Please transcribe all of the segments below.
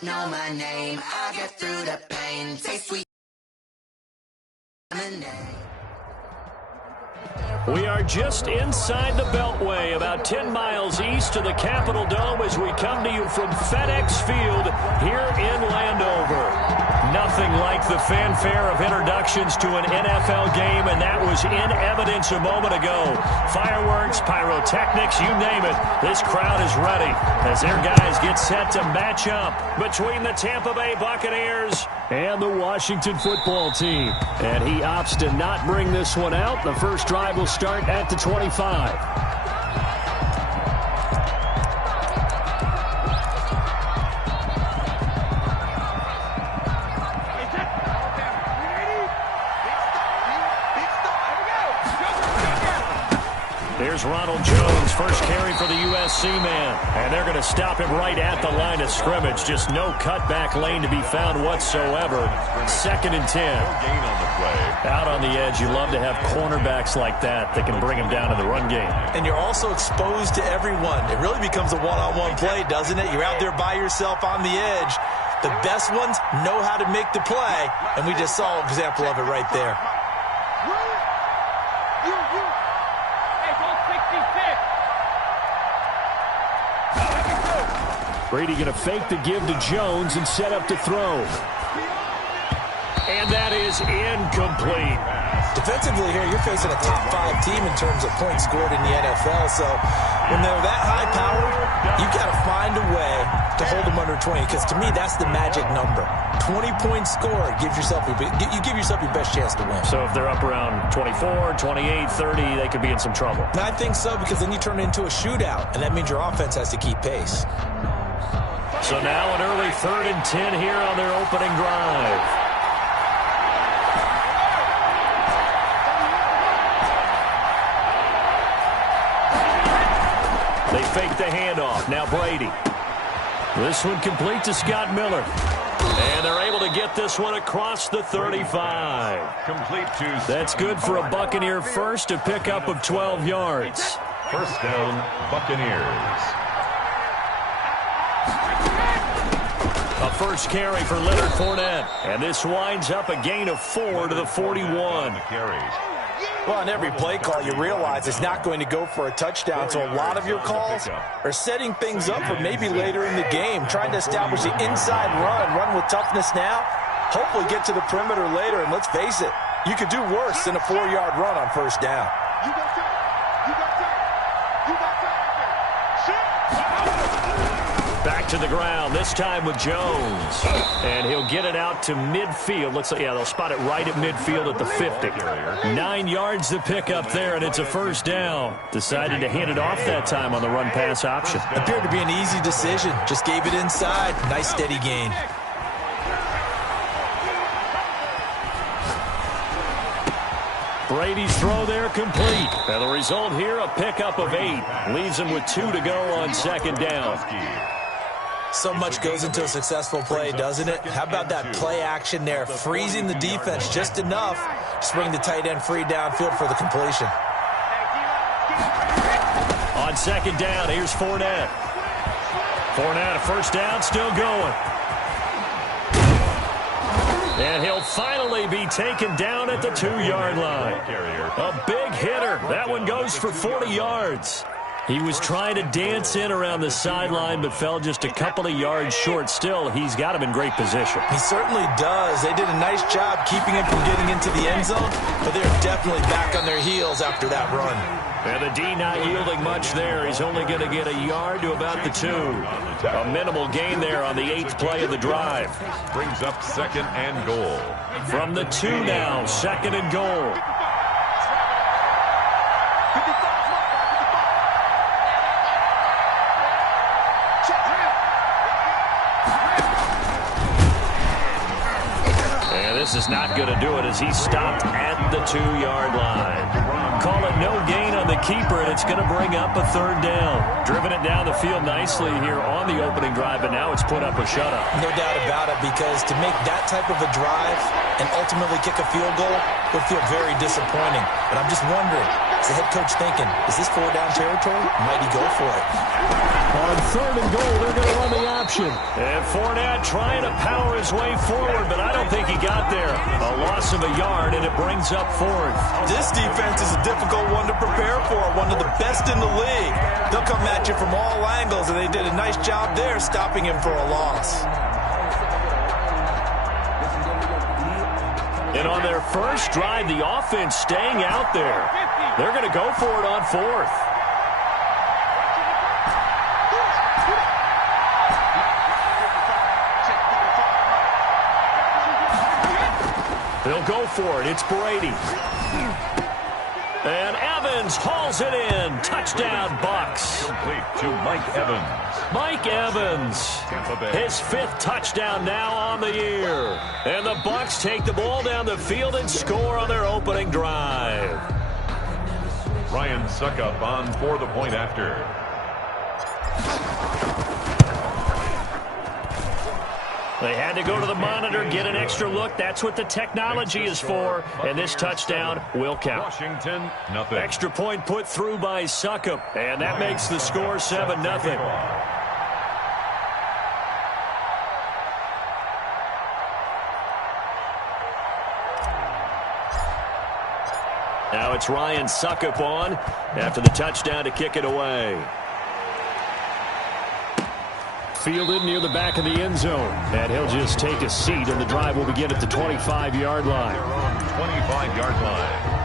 Know my name, I get through the pain. Taste sweet lemonade. We are just inside the Beltway, about 10 miles east of the Capitol Dome as we come to you from FedEx Field here in Landover. Nothing like the fanfare of introductions to an NFL game, and that was in evidence a moment ago. Fireworks, pyrotechnics, you name it. This crowd is ready as their guys get set to match up between the Tampa Bay Buccaneers and the Washington football team. And he opts to not bring this one out. The first drive will start at the 25. Here's Ronald Jones, first carry for the USC man. And they're going to stop him right at the line of scrimmage. Just no cutback lane to be found whatsoever. 2nd and 10. Gain on the play. Out on the edge, you love to have cornerbacks like that can bring him down in the run game. And you're also exposed to everyone. It really becomes a one-on-one play, doesn't it? You're out there by yourself on the edge. The best ones know how to make the play, and we just saw an example of it right there. Brady going to fake the give to Jones and set up to throw. And that is incomplete. Defensively here, you're facing a top 5 team in terms of points scored in the NFL. So when they're that high-powered, you've got to find a way to hold them under 20. Because to me, that's the magic number. 20 points scored gives yourself you give yourself your best chance to win. So if they're up around 24, 28, 30, they could be in some trouble. And I think so, because then you turn it into a shootout, and that means your offense has to keep pace. So now an early 3rd and 10 here on their opening drive. They fake the handoff. Now Brady. This one complete to Scott Miller. And they're able to get this one across the 35. Complete to. That's good for a Buccaneer first, a pickup of 12 yards. First down, Buccaneers. A first carry for Leonard Fournette. And this winds up a gain of 4 to the 41. Well, on every play call, you realize it's not going to go for a touchdown. So a lot of your calls are setting things up for maybe later in the game, trying to establish the inside run with toughness now, hopefully get to the perimeter later. And let's face it, you could do worse than a 4-yard run on first down. Back to the ground, this time with Jones. And he'll get it out to midfield. Looks like, yeah, they'll spot it right at midfield at the 50. 9 yards to pick up there, and it's a first down. Decided to hand it off that time on the run-pass option. Appeared to be an easy decision. Just gave it inside. Nice, steady gain. Brady's throw there complete. And the result here, a pickup of 8. Leaves him with 2 to go on 2nd down. So much goes into a successful play, doesn't it? How about that play action there, freezing the defense just enough to bring the tight end free downfield for the completion. On 2nd down, here's Fournette. Fournette, a first down, still going. And he'll finally be taken down at the 2-yard line. A big hitter. That one goes for 40 yards. He was trying to dance in around the sideline, but fell just a couple of yards short. Still, he's got him in great position. He certainly does. They did a nice job keeping him from getting into the end zone, but they're definitely back on their heels after that run. And the D not yielding much there. He's only going to get a yard to about the 2. A minimal gain there on the 8th play of the drive. Brings up 2nd and goal. From the 2 now, 2nd and goal. This is not going to do it as he's stopped at the 2-yard line. Call it no gain on the keeper, and it's going to bring up a 3rd down. Driven it down the field nicely here on the opening drive, and now it's put up a shutout. No doubt about it, because to make that type of a drive and ultimately kick a field goal would feel very disappointing. But I'm just wondering, is the head coach thinking, is this 4-down territory? Might he go for it? On 3rd and goal, they're going to run the option. interception. And Fournette trying to power his way forward, but I don't think he got there. A loss of a yard, and it brings up fourth. This defense is a difficult one to prepare for, one of the best in the league. They'll come at you from all angles, and they did a nice job there stopping him for a loss. And on their first drive, the offense staying out there. They're going to go for it on fourth. They'll go for it. It's Brady. And Evans hauls it in. Touchdown, Bucs. Complete to Mike Evans. Mike Evans, his fifth touchdown now on the year. And the Bucs take the ball down the field and score on their opening drive. Ryan Suckup on for the point after. They had to go to the monitor, get an extra look. That's what the technology is for. And this touchdown will count. Washington, nothing. Extra point put through by Suckup. And that makes the score 7-0. Now it's Ryan Suckup on after the touchdown to kick it away. Fielded near the back of the end zone. And he'll just take a seat, and the drive will begin at the 25-yard line. 25-yard line.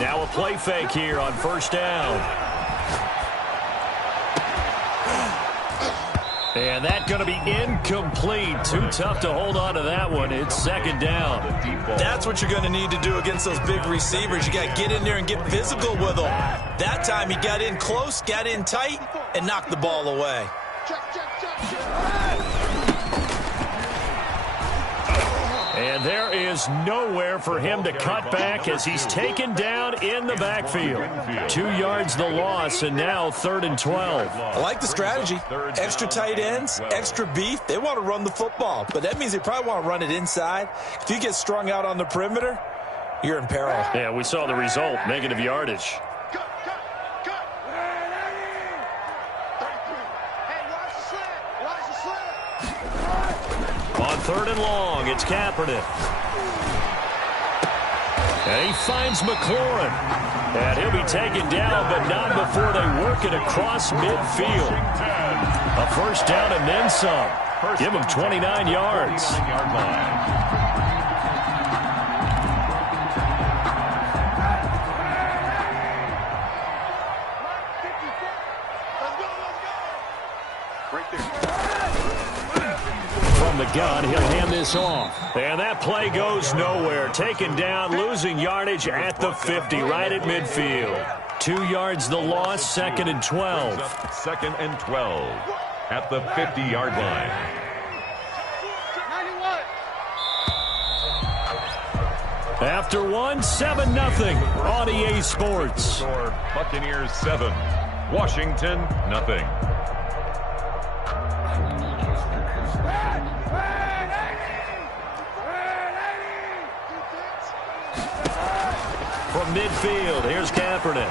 Now a play fake here on first down. And that's going to be incomplete. Too tough to hold on to that one. It's second down. That's what you're going to need to do against those big receivers. You got to get in there and get physical with them. That time he got in close, got in tight, and knocked the ball away. And there is nowhere for him to cut back as he's taken down in the backfield. 2 yards the loss, and now 3rd and 12. I like the strategy. Extra tight ends, extra beef. They want to run the football, but that means they probably want to run it inside. If you get strung out on the perimeter, you're in peril. Yeah, we saw the result, negative yardage. On 3rd and long, it's Kaepernick. And he finds McLaurin. And he'll be taken down, but not before they work it across midfield. A first down and then some. Give him 29 yards. From the gun, he'll hand this off. And that play goes nowhere. Taken down, losing yardage at the 50, right at midfield. 2 yards the loss, 2nd and 12. 2nd and 12 at the 50-yard line. After one, 7-0 on EA Sports. Buccaneers 7, Washington nothing. From midfield, here's Kaepernick.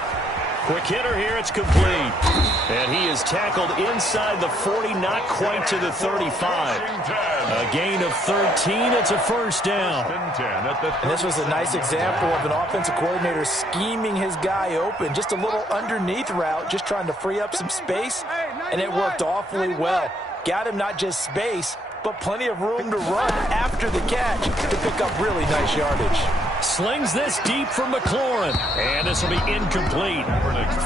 Quick hitter here, it's complete. And he is tackled inside the 40, not quite to the 35. A gain of 13, it's a first down. And this was a nice example of an offensive coordinator scheming his guy open. Just a little underneath route, just trying to free up some space, and it worked awfully well. Got him not just space, but plenty of room to run after the catch to pick up really nice yardage. Slings this deep from McLaurin. And this will be incomplete.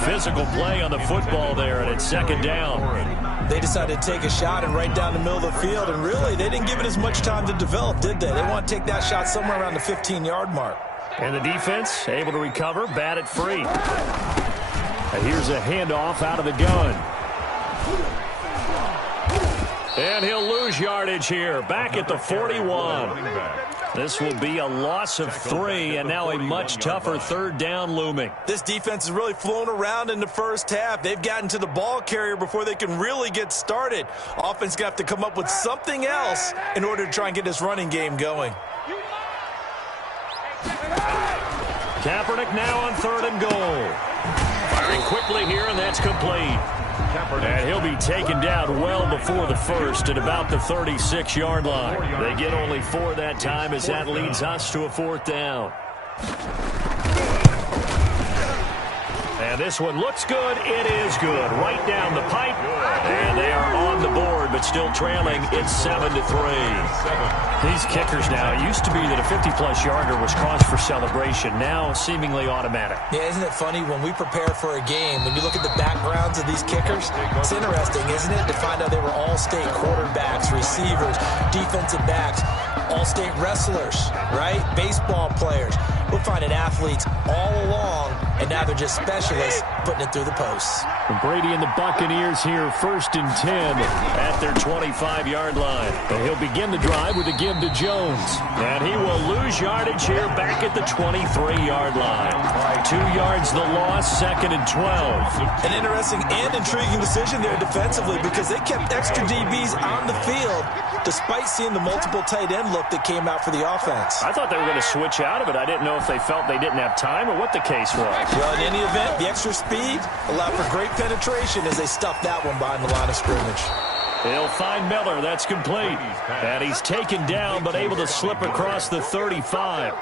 Physical play on the football there, and it's 2nd down. They decided to take a shot and right down the middle of the field, and really, they didn't give it as much time to develop, did they? They want to take that shot somewhere around the 15-yard mark. And the defense able to recover, bat it free. And here's a handoff out of the gun. And he'll lose yardage here, back at the 41. This will be a loss of 3, and now a much tougher third down looming. This defense has really flown around in the first half. They've gotten to the ball carrier before they can really get started. Offense going to have to come up with something else in order to try and get this running game going. Kaepernick now on 3rd and goal. Firing quickly here, and that's complete. And he'll be taken down well before the first at about the 36-yard line. They get only 4 that time as that leads us to a 4th down. And this one looks good. It is good. Right down the pipe. And they are on the board, but still trailing. It's 7-3. These kickers now, it used to be that a 50-plus yarder was cause for celebration. Now seemingly automatic. Yeah, isn't it funny when we prepare for a game, when you look at the backgrounds of these kickers, it's interesting, isn't it, to find out they were all-state quarterbacks, receivers, defensive backs, all-state wrestlers, right? Baseball players. We're finding athletes all along, and now they're just specialists putting it through the posts. And Brady and the Buccaneers here, 1st and 10 at their 25-yard line. And he'll begin the drive with a give to Jones. And he will lose yardage here back at the 23-yard line. 2 yards the loss, 2nd and 12. An interesting and intriguing decision there defensively because they kept extra DBs on the field despite seeing the multiple tight end look that came out for the offense. I thought they were going to switch out of it. I didn't know if they felt they didn't have time or what the case was. Well, in any event, the extra speed allowed for great penetration as they stuffed that one behind the line of scrimmage. He'll find Miller. That's complete. And he's taken down but able to slip across the 35.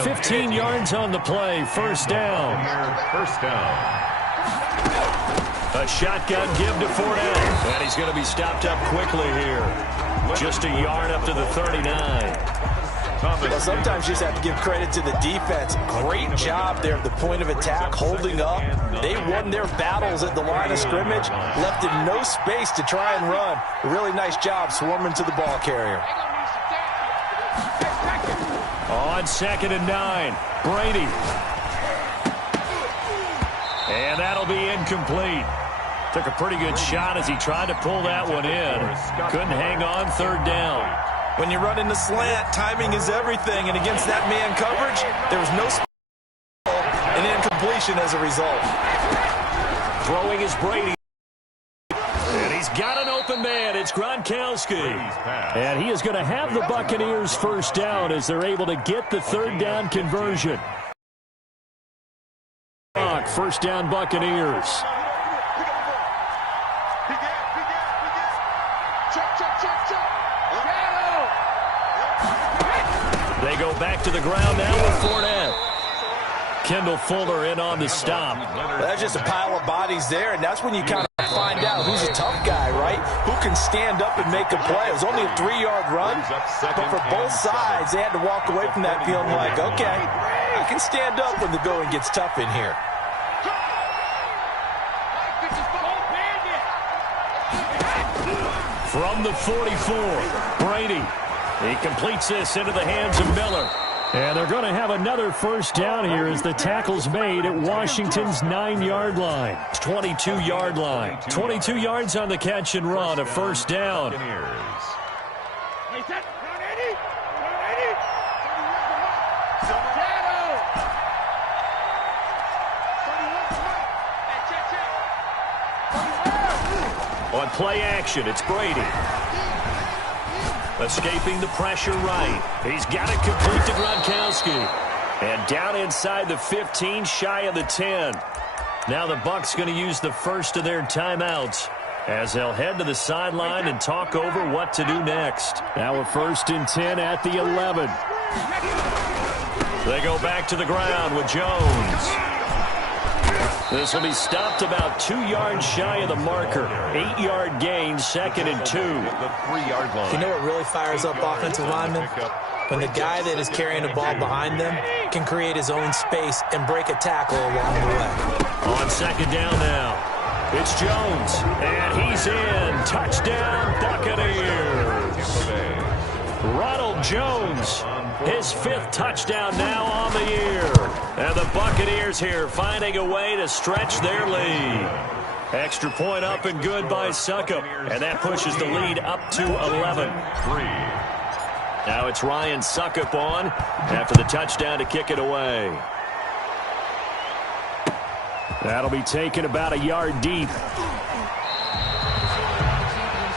15 yards on the play. 1st down. A shotgun give to Fournette. And he's going to be stopped up quickly here. Just a yard up to the 39. Well, sometimes you just have to give credit to the defense. Great job there at the point of attack, holding up. They won their battles at the line of scrimmage, left in no space to try and run. A really nice job swarming to the ball carrier. On 2nd and 9, Brady. And that'll be incomplete. Took a pretty good shot as he tried to pull that one in. Couldn't hang on. 3rd down. When you run in the slant, timing is everything, and against that man coverage, there was no and incompletion as a result. Throwing is Brady. And he's got an open man. It's Gronkowski. And he is going to have the Buccaneers 1st down as they're able to get the 3rd down conversion. 1st down Buccaneers. They go back to the ground now with Fournette. Kendall Fuller in on the stop. Well, that's just a pile of bodies there, and that's when you kind of find out who's a tough guy, right? Who can stand up and make a play. It was only a 3-yard run, but for both sides, they had to walk away from that feeling like, okay, I can stand up when the going gets tough in here. From the 44, Brady. He completes this into the hands of Miller. And they're going to have another 1st down here as the tackle's made at Washington's 9-yard line. 22-yard line. 22 yards on the catch and run, a 1st down. On play action, it's Brady. Escaping the pressure right. He's got it complete to Gronkowski. And down inside the 15, shy of the 10. Now the Bucs going to use the first of their timeouts as they'll head to the sideline and talk over what to do next. Now a 1st and 10 at the 11. They go back to the ground with Jones. This will be stopped about 2 yards shy of the marker. 8-yard gain, 2nd and 2. You know what really fires up offensive linemen? When the guy that is carrying the ball behind them can create his own space and break a tackle along the way. On 2nd down now, it's Jones, and he's in. Touchdown, Buccaneers. Ronald Jones, his 5th touchdown now on the year. And the Buccaneers here finding a way to stretch their lead. Extra point up and good by Suckup. And that pushes the lead up to 11. Now it's Ryan Suckup on after the touchdown to kick it away. That'll be taken about a yard deep.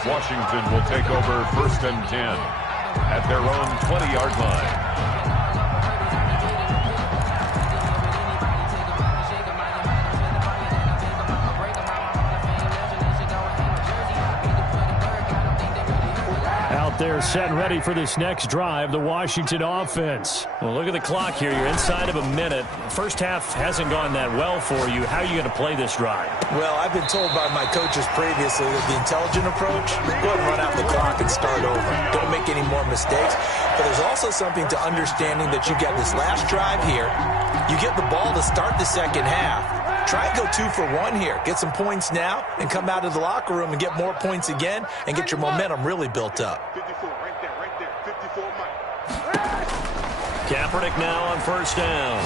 Washington will take over 1st and 10 at their own 20-yard line. Out there set and ready for this next drive, the Washington offense. Well, look at the clock here. You're inside of a minute. First half hasn't gone that well for you. How are you going to play this drive? Well, I've been told by my coaches previously that the intelligent approach, go ahead and run out the clock and start over. Don't make any more mistakes. But there's also something to understanding that you get this last drive here. You get the ball to start the second half. Try and go 2 for 1 here. Get some points now and come out of the locker room and get more points again and get your momentum really built up. 54, right there, 54, Mike. Kaepernick now on first down.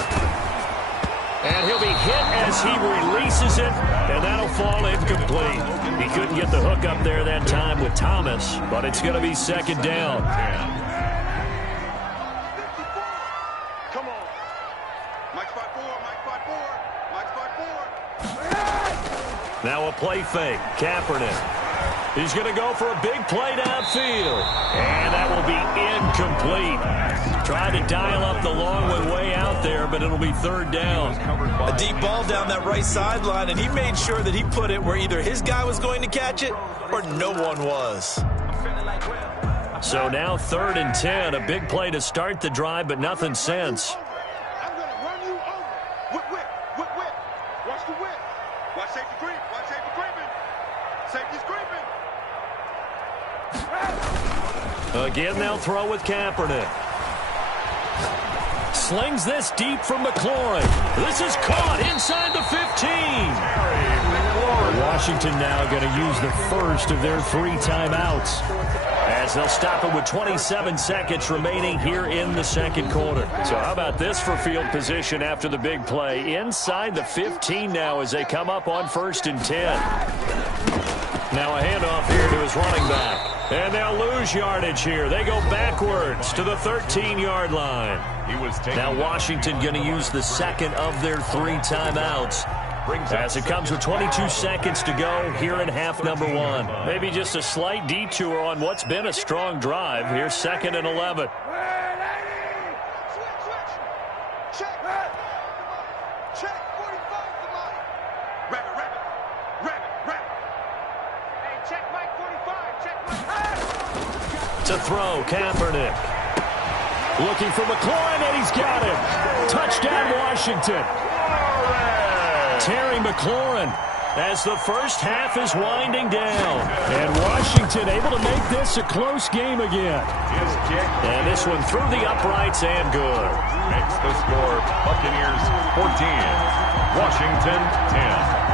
And he'll be hit as he releases it, and that'll fall incomplete. He couldn't get the hook up there that time with Thomas, but it's going to be second down. Come on. Mike's 5-4, Mike's 5-4, Mike's 5-4. Now a play fake. Kaepernick. He's going to go for a big play downfield. And that will be incomplete. Tried to dial up the long one way out there, but it'll be third down. A deep ball down that right sideline, and he made sure that he put it where either his guy was going to catch it or no one was. So now 3rd and 10. A big play to start the drive, but nothing since. I'm going to run you over. Whip. Watch the whip. Watch safety creep. Watch safety creeping. Safety's creeping. Again, they'll throw with Kaepernick. Slings this deep from McLaurin. This is caught inside the 15. Washington now going to use the first of their 3 timeouts, as they'll stop it with 27 seconds remaining here in the second quarter. So how about this for field position after the big play? Inside the 15 now as they come up on 1st and 10. Now a handoff here to his running back. And they'll lose yardage here. They go backwards to the 13-yard line. Now Washington going to use the second of their 3 timeouts, as it comes with 22 seconds to go here in half number 1. Maybe just a slight detour on what's been a strong drive. Here's 2nd and 11. Check 45 to Mike. Rabbit. Hey, check Mike 45. Check Mike. To throw, Kaepernick. Looking for McLaurin, and he's got him. Touchdown, Washington. Terry McLaurin, as the first half is winding down. And Washington able to make this a close game again. And this one through the uprights and good. Makes the score Buccaneers 14, Washington 10.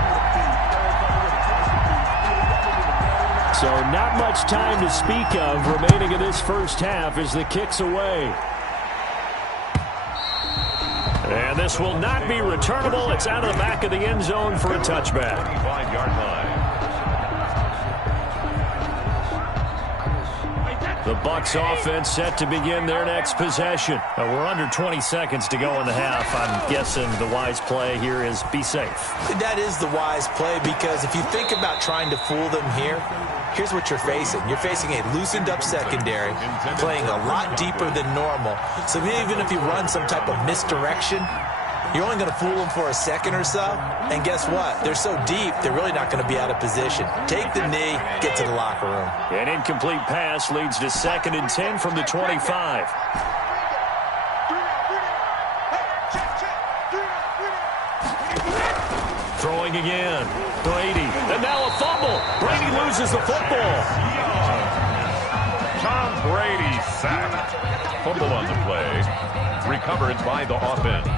So not much time to speak of remaining in this first half as the kick's away. And this will not be returnable. It's out of the back of the end zone for a touchback. 5-yard line. The Bucs offense set to begin their next possession. We're under 20 seconds to go in the half. I'm guessing the wise play here is be safe. That is the wise play, because if you think about trying to fool them here, here's what you're facing. You're facing a loosened up secondary, playing a lot deeper than normal. So even if you run some type of misdirection, you're only going to fool them for a second or so. And guess what? They're so deep, they're really not going to be out of position. Take the knee, get to the locker room. An incomplete pass leads to 2nd and 10 from the 25. Throwing again. Brady. And now a fumble. Brady loses the football. Tom Brady sacked. Fumble on the play. Recovered by the offense.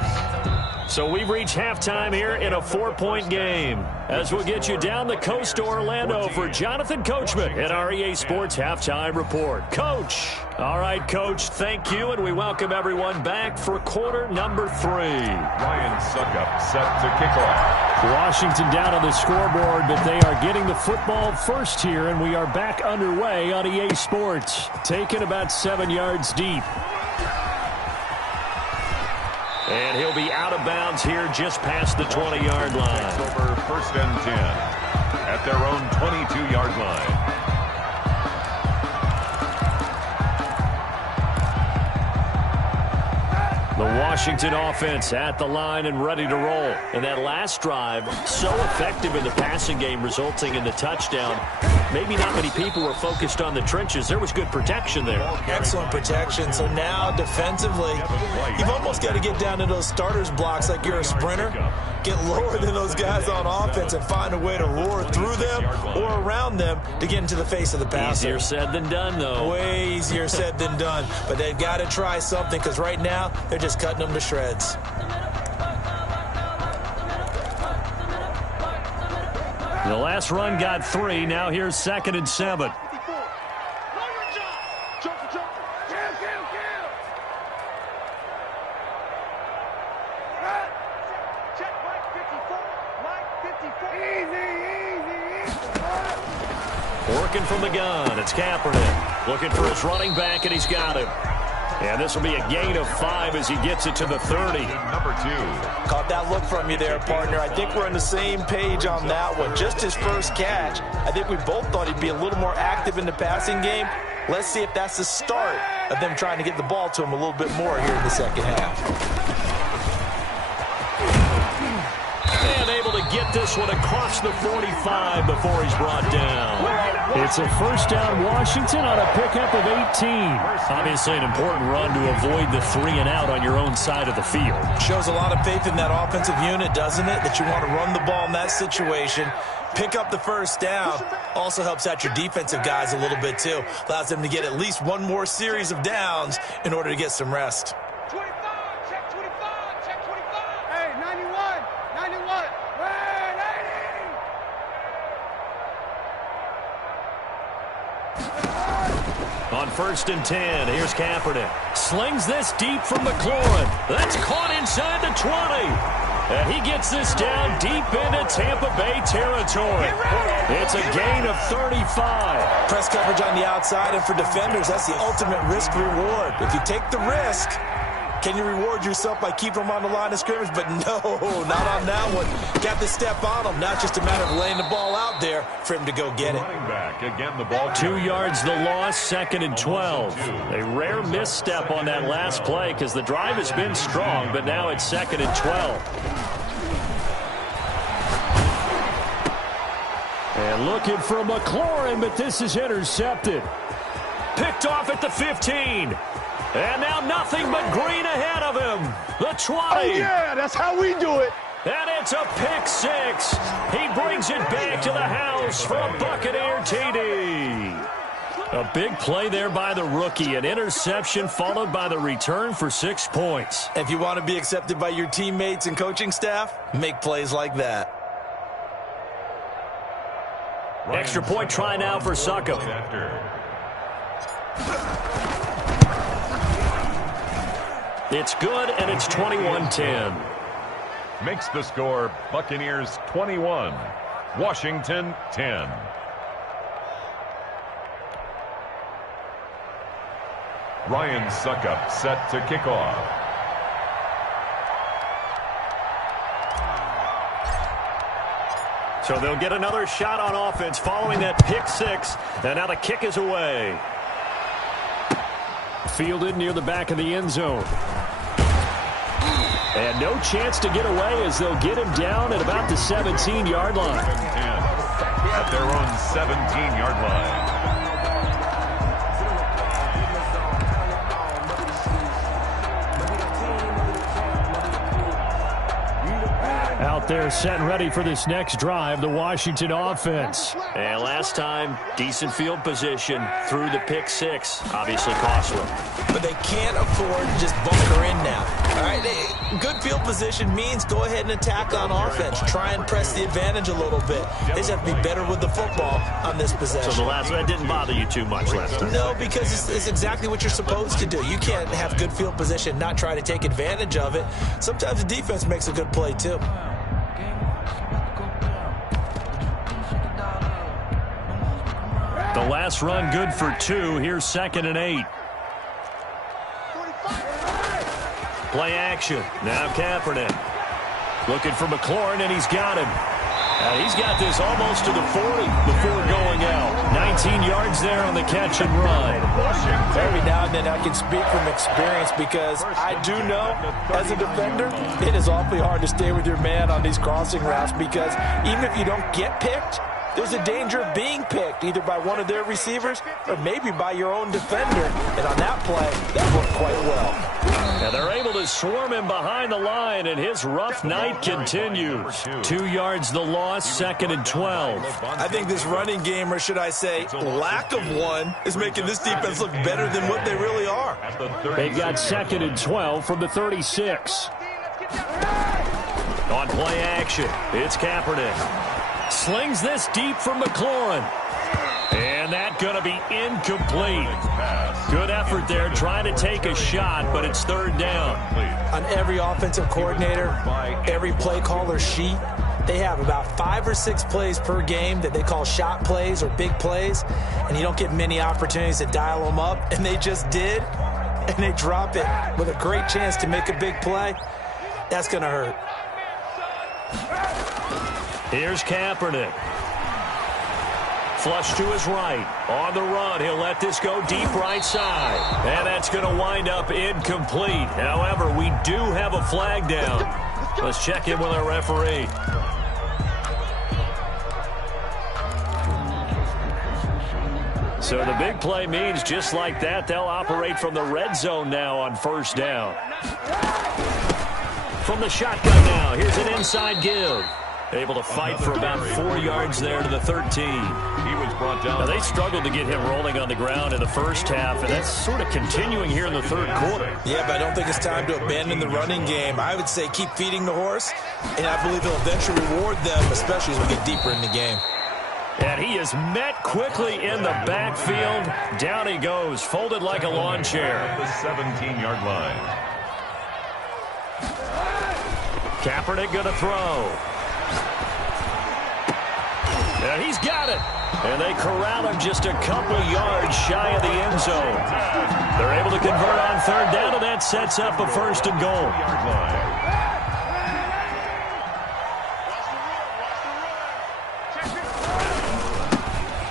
So we've reached halftime here in a 4-point game. as we'll get you down the coast to Orlando for Jonathan Coachman at our EA Sports Halftime Report. Coach. All right, Coach, thank you, and we welcome everyone back for quarter number 3. Ryan Suckup set to kick off. Washington down on the scoreboard, but they are getting the football first here, and we are back underway on EA Sports. Taken about 7 yards deep. And he'll be out of bounds here just past the 20-yard line. Takes over first and 10 at their own 22-yard line. The Washington offense at the line and ready to roll. And that last drive, so effective in the passing game, resulting in the touchdown. Maybe not many people were focused on the trenches. There was good protection there. Excellent protection. So now, defensively, you've almost got to get down to those starters blocks like you're a sprinter. Get lower than those guys on offense and find a way to roar through them or around them to get into the face of the passer. Easier said than done, though. Way easier said than done. But they've got to try something because right now, they're just cutting them to shreds. The last run got 3. Now here's 2nd and 7. Working from the gun. It's Kaepernick. Looking for his running back, and he's got him. And this will be a gain of 5 as he gets it to the 30. Number 2. Caught that look from you there, partner. I think we're on the same page on that one. Just his first catch. I think we both thought he'd be a little more active in the passing game. Let's see if that's the start of them trying to get the ball to him a little bit more here in the second half. And able to get this one across the 45 before he's brought down. It's a first down Washington on a pickup of 18. Obviously an important run to avoid the 3 and out on your own side of the field. Shows a lot of faith in that offensive unit, doesn't it? That you want to run the ball in that situation. Pick up the first down. Also helps out your defensive guys a little bit too. Allows them to get at least one more series of downs in order to get some rest. 25, check 25, check 25. Hey, 91, 91. Hey, 90. On 1st and 10, here's Kaepernick. Slings this deep from McLaurin. That's caught inside the 20. And he gets this down deep into Tampa Bay territory. It's a gain of 35. Press coverage on the outside, and for defenders, that's the ultimate risk-reward. If you take the risk, can you reward yourself by keeping them on the line of scrimmage? But no, not on that one. Got the step on him. Now it's just a matter of laying the ball out there for him to go get it. Running back, again the ball. 2 yards the loss, 2nd and 12. A rare misstep on that last play because the drive has been strong, but now it's 2nd and 12. And looking for McLaurin, but this is intercepted. Picked off at the 15. And now nothing but green ahead of him. The 20. Oh, yeah, that's how we do it. And it's a pick 6. He brings it back to the house for a Buccaneer TD. A big play there by the rookie. An interception followed by the return for 6 points. If you want to be accepted by your teammates and coaching staff, make plays like that. Extra point try now for Suckup. It's good, and it's 21-10. Makes the score Buccaneers 21, Washington 10. Ryan Suckup set to kick off. So they'll get another shot on offense following that pick 6, and now the kick is away. Fielded near the back of the end zone. And no chance to get away as they'll get him down at about the 17-yard line. At their own 17-yard line. Out They're set and ready for this next drive, the Washington offense. And last time, decent field position through the pick six. Obviously costly. But they can't afford to just bunker in now. All right, good field position means go ahead and attack on offense. Try and press the advantage a little bit. They just have to be better with the football on this possession. So that didn't bother you too much last time? No, because it's exactly what you're supposed to do. You can't have good field position, not try to take advantage of it. Sometimes the defense makes a good play too. The last run good for 2. Here's 2nd and 8. Play action. Now Kaepernick. Looking for McLaurin, and he's got him. He's got this almost to the 40 before going out. 19 yards there on the catch and run. Every now and then I can speak from experience because I do know, as a defender, it is awfully hard to stay with your man on these crossing routes because even if you don't get picked, there's a danger of being picked either by one of their receivers or maybe by your own defender. And on that play, that worked quite well. Now they're able to swarm him behind the line, and his rough night continues. 2 yards the loss, 2nd and 12. I think this running game, or should I say lack of one, is making this defense look better than what they really are. They've got 2nd and 12 from the 36. On play action, it's Kaepernick. Slings this deep for McLaurin. And that going to be incomplete. Good effort there, trying to take a shot, but it's 3rd down. On every offensive coordinator, every play caller sheet, they have about 5 or 6 plays per game that they call shot plays or big plays, and you don't get many opportunities to dial them up, and they just did, and they drop it with a great chance to make a big play. That's going to hurt. Here's Kaepernick. Flush to his right. On the run, he'll let this go deep right side. And that's going to wind up incomplete. However, we do have a flag down. Let's check in with our referee. So the big play means just like that, they'll operate from the red zone now on 1st down. From the shotgun now, here's an inside give. Able to fight for about 4 yards there to the 13. He was brought down. Now, they struggled to get him rolling on the ground in the first half, and that's sort of continuing here in the 3rd quarter. Yeah, but I don't think it's time to abandon the running game. I would say keep feeding the horse, and I believe he'll eventually reward them, especially as we get deeper in the game. And he is met quickly in the backfield. Down he goes, folded like a lawn chair. At the 17-yard line. Kaepernick going to throw. And he's got it. And they corral him just a couple yards shy of the end zone. They're able to convert on 3rd down, and that sets up a 1st and goal.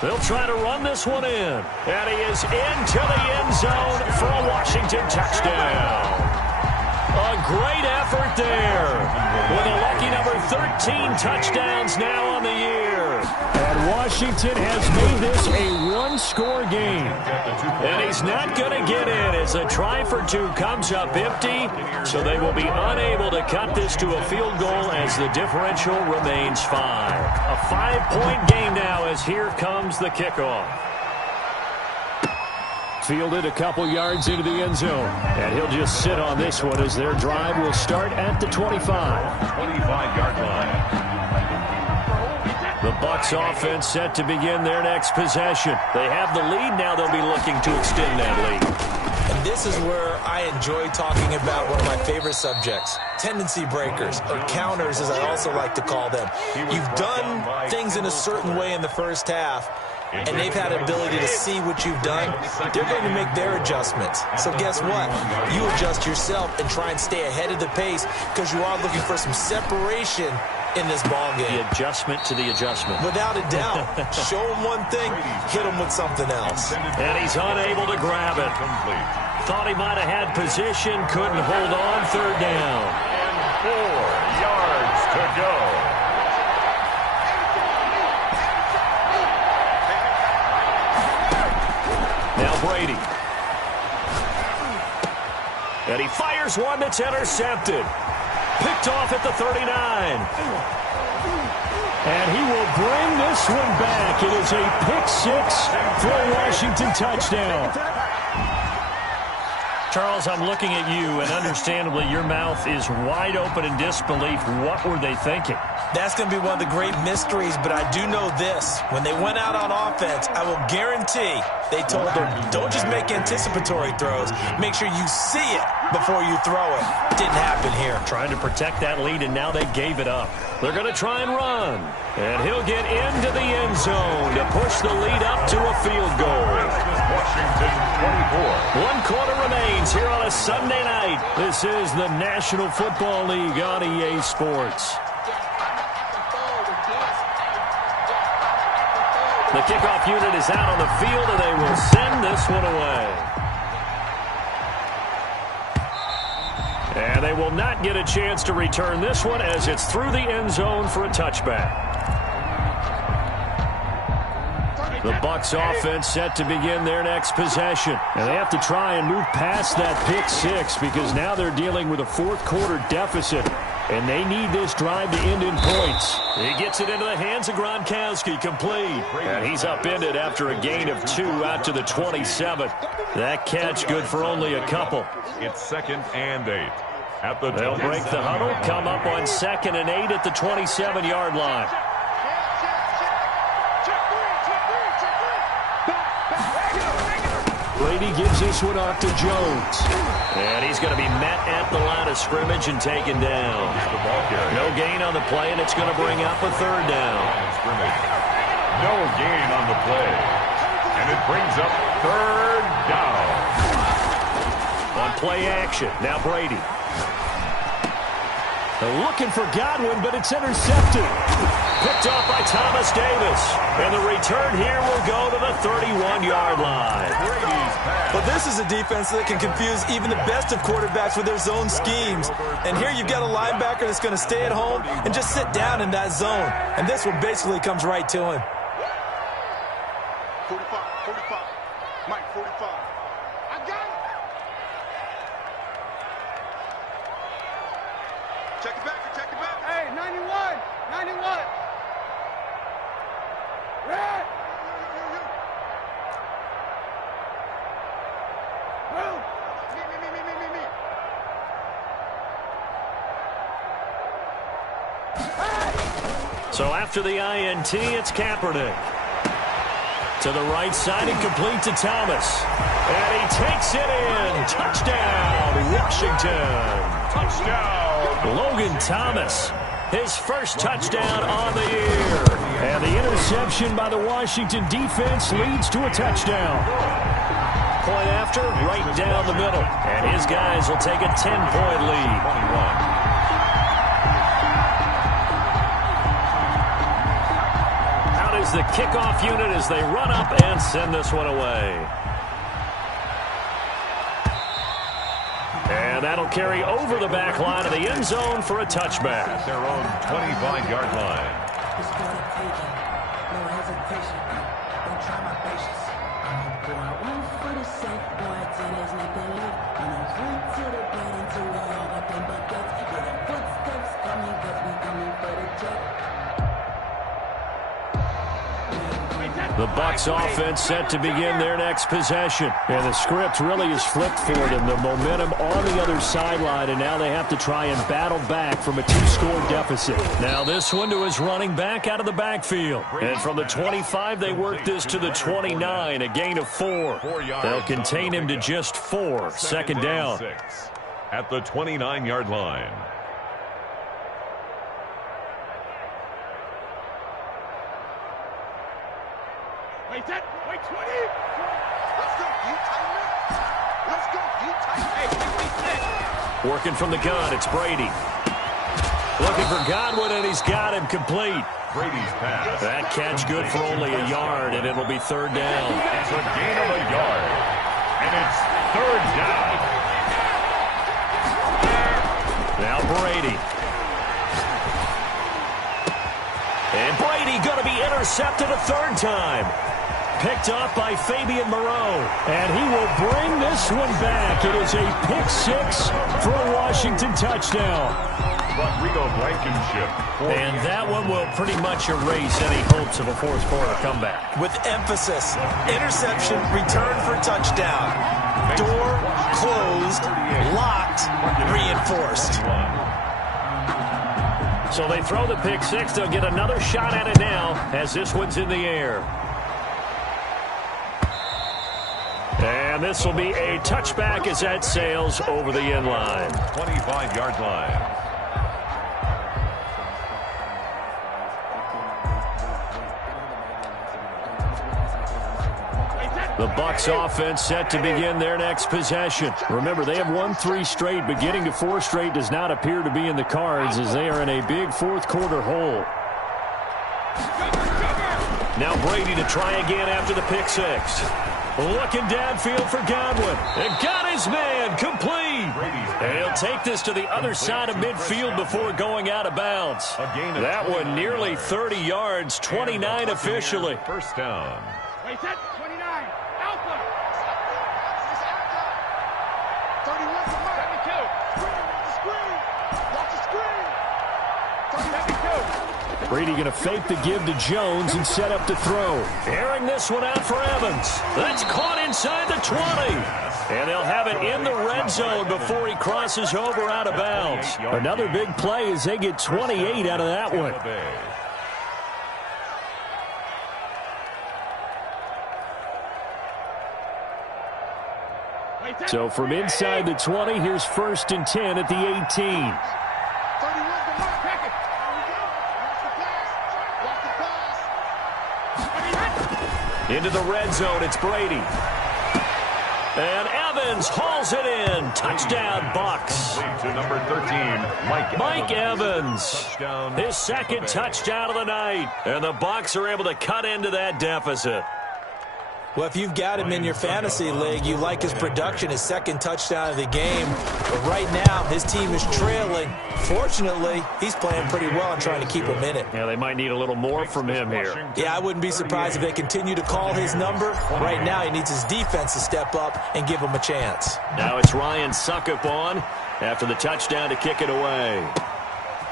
They'll try to run this one in. And he is into the end zone for a Washington touchdown. A great effort there. With a lucky number 13 touchdowns now on the year. And Washington has made this a one-score game. And he's not going to get in as a try for 2 comes up empty. So they will be unable to cut this to a field goal as the differential remains 5. A 5-point game now as here comes the kickoff. Fielded a couple yards into the end zone. And he'll just sit on this one as their drive will start at the 25. 25-yard line. The Bucs offense set to begin their next possession. They have the lead now. They'll be looking to extend that lead. And this is where I enjoy talking about one of my favorite subjects, tendency breakers, or counters as I also like to call them. You've done things in a certain way in the first half, and they've had an ability to see what you've done. They're going to make their adjustments. So guess what? You adjust yourself and try and stay ahead of the pace because you are looking for some separation in this ball game. The adjustment to the adjustment. Without a doubt. Show him one thing, hit him with something else. And he's unable to grab it. Thought he might have had position, couldn't hold on. 3rd down. And 4 yards to go. Now Brady. And he fires one that's intercepted. Picked off at the 39. And he will bring this one back. It is a pick six for a Washington touchdown. Charles, I'm looking at you, and understandably your mouth is wide open in disbelief. What were they thinking? That's going to be one of the great mysteries, but I do know this. When they went out on offense, I will guarantee they told them, don't just make anticipatory throws. Make sure you see it before you throw it. Didn't happen here. Trying to protect that lead, and now they gave it up. They're going to try and run. And he'll get into the end zone to push the lead up to a field goal. Washington 24. 1 quarter remains here on a Sunday night. This is the National Football League on EA Sports. The kickoff unit is out on the field, and they will send this one away. And they will not get a chance to return this one as it's through the end zone for a touchback. The Bucs offense set to begin their next possession. And they have to try and move past that pick six because now they're dealing with a fourth quarter deficit. And they need this drive to end in points. He gets it into the hands of Gronkowski, complete. And he's upended after a gain of 2 out to the 27. That catch good for only a couple. It's 2nd and 8. At the They'll break the huddle, come up on 2nd and 8 at the 27-yard line. Brady gives this one off to Jones. And he's going to be met at the line of scrimmage and taken down. No gain on the play, and it's going to bring up a 3rd down. No gain on the play. And it brings up 3rd down. On play action, now Brady. They're looking for Godwin, but it's intercepted. Picked off by Thomas Davis. And the return here will go to the 31-yard line. But this is a defense that can confuse even the best of quarterbacks with their zone schemes. And here you've got a linebacker that's going to stay at home and just sit down in that zone. And this one basically comes right to him. 45, 45. Mike, 45. I got it. Check it back, check it back. Hey, 91, 91. Red. Me. So after the INT, it's Kaepernick. To the right side and complete to Thomas. And he takes it in. Touchdown, Washington. Touchdown. Logan Thomas, his first touchdown on the year. And the interception by the Washington defense leads to a touchdown. Point after, right down the middle. And his guys will take a 10-point lead. 21. The kickoff unit as they run up and send this one away. And that'll carry over the back line of the end zone for a touchback. At their own 25-yard line. The Bucs offense set to begin their next possession. And the script really is flipped for them. The momentum on the other sideline, and now they have to try and battle back from a 2-score deficit. Now this one to his running back out of the backfield. And from the 25, they work this to the 29, a gain of 4. They'll contain him to just 4. 2nd down. At the 29-yard line. Wait, 20. Let's go, Hey, working from the gun, it's Brady. Looking for Godwin, and he's got him complete. Brady's pass. That catch good for only a yard, and it'll be 3rd down. It's a gain of a yard. And it's 3rd down. Now Brady. And Brady going to be intercepted a 3rd time. Picked off by Fabian Moreau. And he will bring this one back. It is a pick 6 for a Washington touchdown. And that one will pretty much erase any hopes of a fourth quarter comeback. With emphasis, interception, return for touchdown. Door closed, locked, reinforced. So they throw the pick six. They'll get another shot at it now as this one's in the air. And this will be a touchback as that sails over the end line. 25-yard line. The Bucs offense set to begin their next possession. Remember, they have won 3 straight, but getting to 4 straight does not appear to be in the cards as they are in a big fourth quarter hole. Now Brady to try again after the pick six. Looking downfield for Godwin. And got his man complete. And he'll take this to the other side of midfield before going out of bounds. That one nearly 30 yards, 29 officially. First down. Wait, set. 29. Alpha. 31 to mark. 72. Watch the screen. Watch the screen. 32. Brady going to fake the give to Jones and set up to throw. Airing this one out for Evans. That's caught inside the 20. And they'll have it in the red zone before he crosses over out of bounds. Another big play as they get 28 out of that one. So from inside the 20, here's 1st and 10 at the 18. Into the red zone, it's Brady. And Evans hauls it in. Touchdown, Bucs. To number 13, Mike Evans. His second touchdown of the night. And the Bucs are able to cut into that deficit. Well, if you've got him in your fantasy league, you like his production, his second touchdown of the game. But right now, his team is trailing. Fortunately, he's playing pretty well and trying to keep him in it. Yeah, they might need a little more from him here. Yeah, I wouldn't be surprised if they continue to call his number. Right now, he needs his defense to step up and give him a chance. Now it's Ryan Suckup on after the touchdown to kick it away.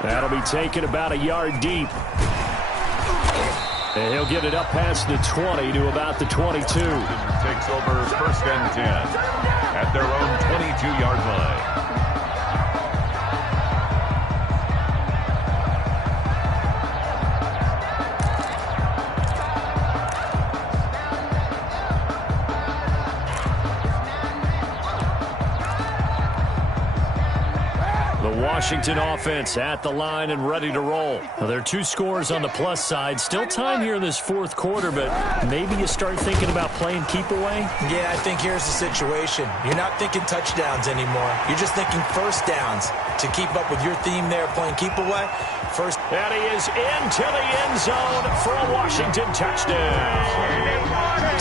That'll be taken about a yard deep. And he'll get it up past the 20 to about the 22. Takes over 1st and 10 at their own 22-yard line. Washington offense at the line and ready to roll. Well, there are 2 scores on the plus side. Still time here in this fourth quarter, but maybe you start thinking about playing keep away? Yeah, I think here's the situation. You're not thinking touchdowns anymore. You're just thinking first downs. To keep up with your theme there, playing keep away, first. And he is into the end zone for a Washington touchdown.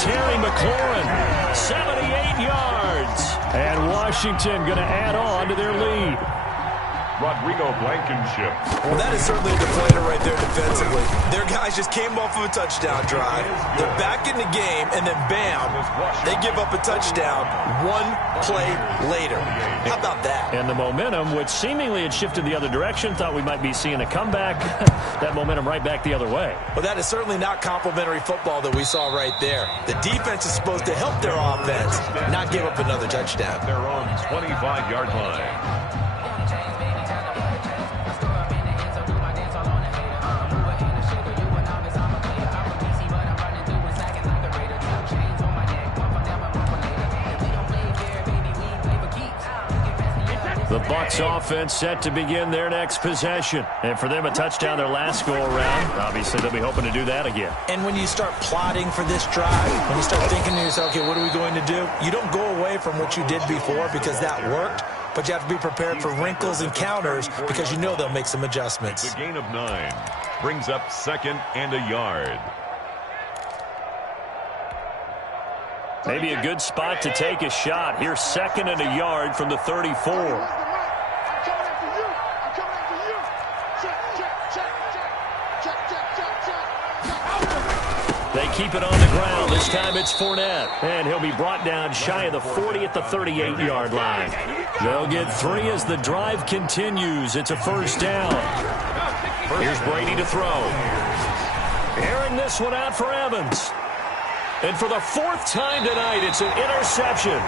Terry McLaurin, 78 yards. And Washington going to add on to their lead. Rodrigo Blankenship. Well, that is certainly a deflator right there defensively. Their guys just came off of a touchdown drive. They're back in the game, and then bam, they give up a touchdown 1 play later. How about that? And the momentum, which seemingly had shifted the other direction, thought we might be seeing a comeback. That momentum right back the other way. Well, that is certainly not complimentary football that we saw right there. The defense is supposed to help their offense, not give up another touchdown. Their own 25-yard line. The Bucs offense set to begin their next possession. And for them, a touchdown their last go-around. Obviously, they'll be hoping to do that again. And when you start plotting for this drive, when you start thinking to yourself, okay, what are we going to do? You don't go away from what you did before because that worked, but you have to be prepared for wrinkles and counters because you know they'll make some adjustments. The gain of 9 brings up 2nd and a yard. Maybe a good spot to take a shot. Here's 2nd and a yard from the 34. They keep it on the ground. This time it's Fournette. And he'll be brought down shy of the 40 at the 38-yard line. They'll get 3 as the drive continues. It's a first down. Here's Brady to throw. Airing this one out for Evans. And for the 4th time tonight, it's an interception.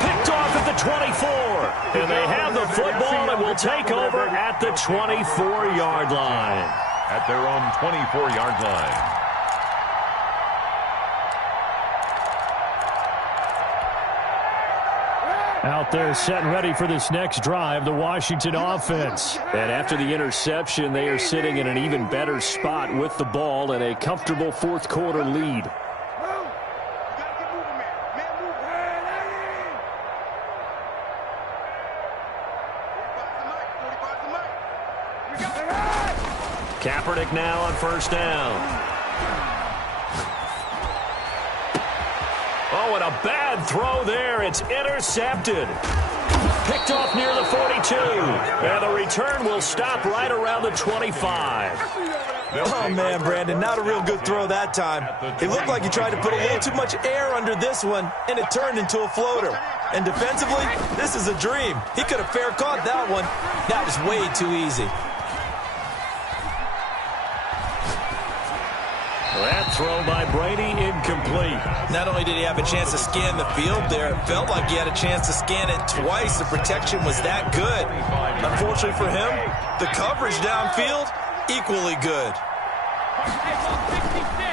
Picked off at the 24. And they have the football and will take over at the 24-yard line. At their own 24-yard line. Out there set and ready for this next drive, the Washington offense. And after the interception, they are sitting in an even better spot with the ball and a comfortable 4th quarter lead. Kaepernick now on first down. Oh, and a bad throw there. It's intercepted. Picked off near the 42. And the return will stop right around the 25. Oh, man, Brandon, not a real good throw that time. It looked like he tried to put a little too much air under this one, and it turned into a floater. And defensively, this is a dream. He could have fair caught that one. That was way too easy. That throw by Brady incomplete. Not only did he have a chance to scan the field there, it felt like he had a chance to scan it twice. The protection was that good. Unfortunately for him, the coverage downfield, equally good.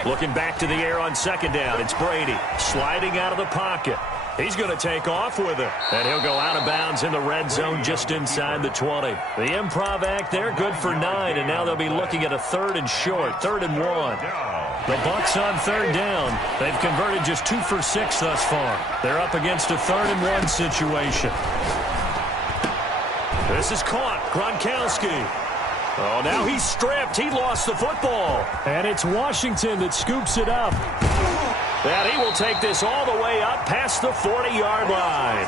Looking back to the air on second down, it's Brady sliding out of the pocket. He's going to take off with it, and he'll go out of bounds in the red zone just inside the 20. The improv act there, good for 9, and now they'll be looking at a 3rd and short, 3rd and 1. The Bucs on 3rd down. They've converted just 2 for 6 thus far. They're up against a 3rd and 1 situation. This is caught. Gronkowski. Oh, now he's stripped. He lost the football. And it's Washington that scoops it up. And he will take this all the way up past the 40-yard line.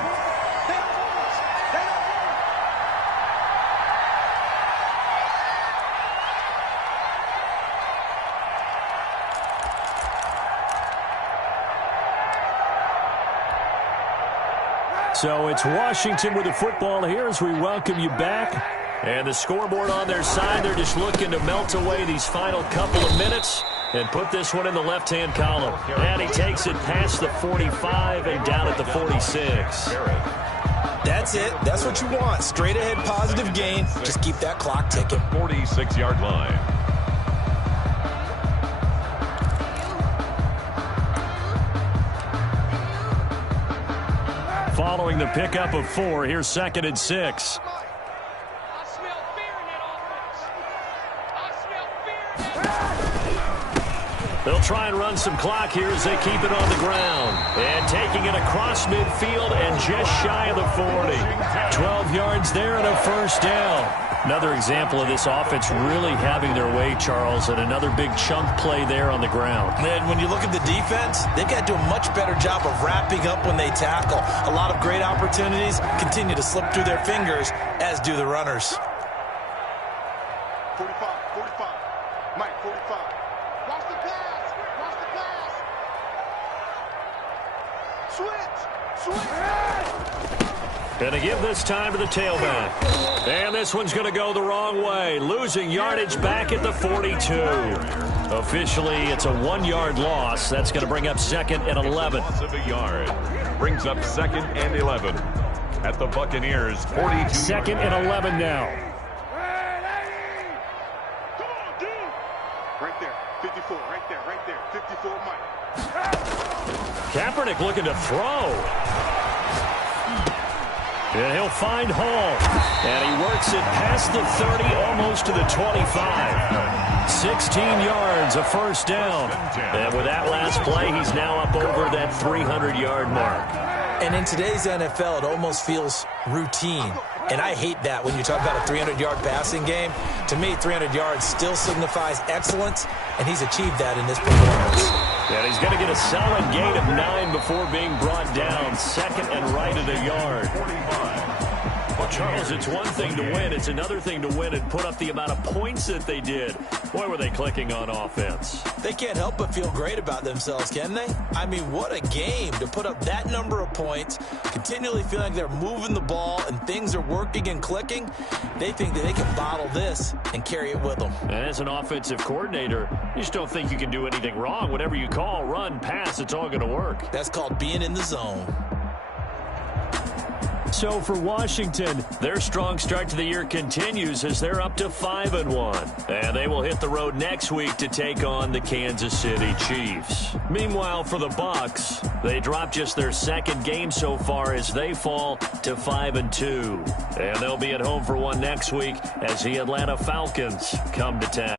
So it's Washington with the football here as we welcome you back. And the scoreboard on their side, they're just looking to melt away these final couple of minutes and put this one in the left-hand column. And he takes it past the 45 and down at the 46. That's it. That's what you want. Straight ahead positive gain. Just keep that clock ticking. 46-yard line. Following the pickup of 4, here's 2nd and 6. They'll try and run some clock here as they keep it on the ground. And taking it across midfield and just shy of the 40. 12 yards there and a first down. Another example of this offense really having their way, Charles, and another big chunk play there on the ground. And when you look at the defense, they've got to do a much better job of wrapping up when they tackle. A lot of great opportunities continue to slip through their fingers, as do the runners. 45, 45. Mike, 45. Watch the pass. Watch the pass. Switch. Switch. Going to give this time to the tailback. And this one's going to go the wrong way. Losing yardage back at the 42. Officially, it's a 1-yard loss. That's going to bring up 2nd and 11. Loss of a yard. Brings up 2nd and 11. At the Buccaneers, 42. 2nd and 11 now. Come on, dude. Right there. 54. Right there. Right there. 54, Mike. Kaepernick looking to throw. And he'll find Hall. And he works it past the 30, almost to the 25. 16 yards, a first down. And with that last play, he's now up over that 300-yard mark. And in today's NFL, it almost feels routine. And I hate that when you talk about a 300-yard passing game. To me, 300 yards still signifies excellence, and he's achieved that in this performance. And he's going to get a solid gain of 9 before being brought down. 2nd and right at a yard. Well, Charles, it's one thing to win. It's another thing to win and put up the amount of points that they did. Boy, were they clicking on offense. They can't help but feel great about themselves, can they? I mean, what a game to put up that number of points, continually feeling like they're moving the ball and things are working and clicking. They think that they can bottle this and carry it with them. And as an offensive coordinator, you just don't think you can do anything wrong. Whatever you call, run, pass, it's all going to work. That's called being in the zone. So for Washington, their strong start to the year continues as they're up to 5-1. And they will hit the road next week to take on the Kansas City Chiefs. Meanwhile, for the Bucs, they dropped just their second game so far as they fall to 5-2. And they'll be at home for one next week as the Atlanta Falcons come to town.